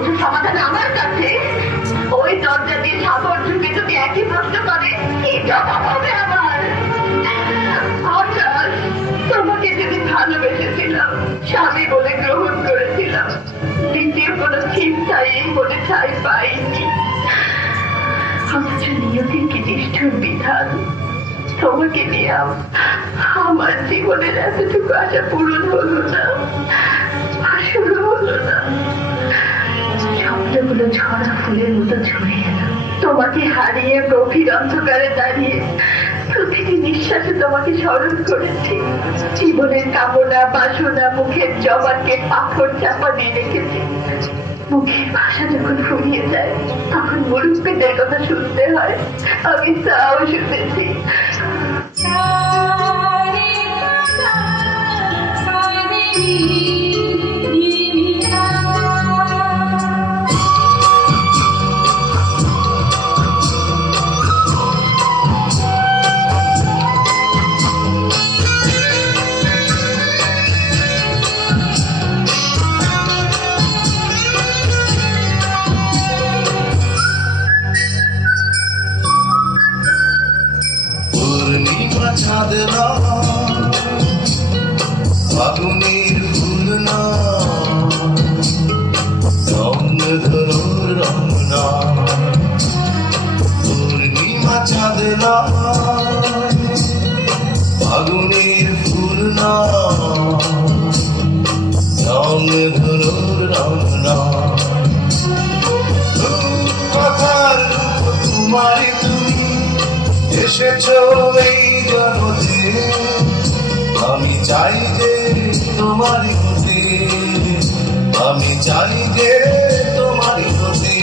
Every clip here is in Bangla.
বলছো সমাধান আমার কাছে? ওই দরজা দিয়ে সাগর ঢুকে যদি একই প্রশ্ন করে কি জবাব হবে আমার? আকাশ, তোমাকে যদি ভালোবেসেছিলাম, স্বামী বলে গ্রহণ করেছিলাম, দ্বিতীয় কোনো চিন্তাই মনে ঠাঁই পাইনি। অথচ নিয়তির কি নিষ্ঠুর বিধান! তোমাকে নিয়ে আমার জীবনের এতটুকু আশা পূরণ হলো না, শুরু হলো না। স্বপ্নগুলো ঝরা ফুলের মতো ঝরে গেল। তোমাকে হারিয়ে গভীর অন্ধকারে দাঁড়িয়ে প্রতিটি নিঃশ্বাসে তোমাকে স্মরণ করেছি। জীবনের কামনা বাসনা মুখের জবানকে পাথর চাপা দিয়ে রেখেছি। মুখের ভাষা যখন ফুরিয়ে যায় তখন মুরব্বীদের কথা শুনতে হয়। আমি তাও শুনেছি। চাঁদ না, ফাগুনের ফুল না, রং ধরো রং না। পূর্ণিমা চাঁদ না, ফাগুনের ফুল না, রং ধরো রং না। কথার তোমার তুমি এসেছো এই জগতে, আমি চাই যে তোমারই হতে, আমি চাই যে তোমারই হতে।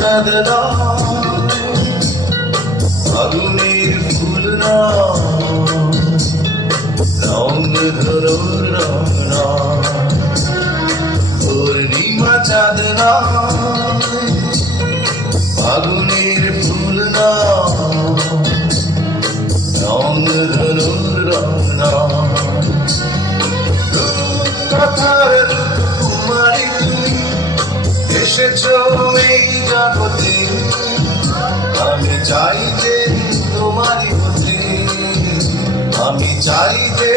চাঁদ না, ফাগুনের ফুল না, রং ধরো রং না। পূর্ণিমা চাঁদ না, যে তোমারই হতে, আমি চাই যে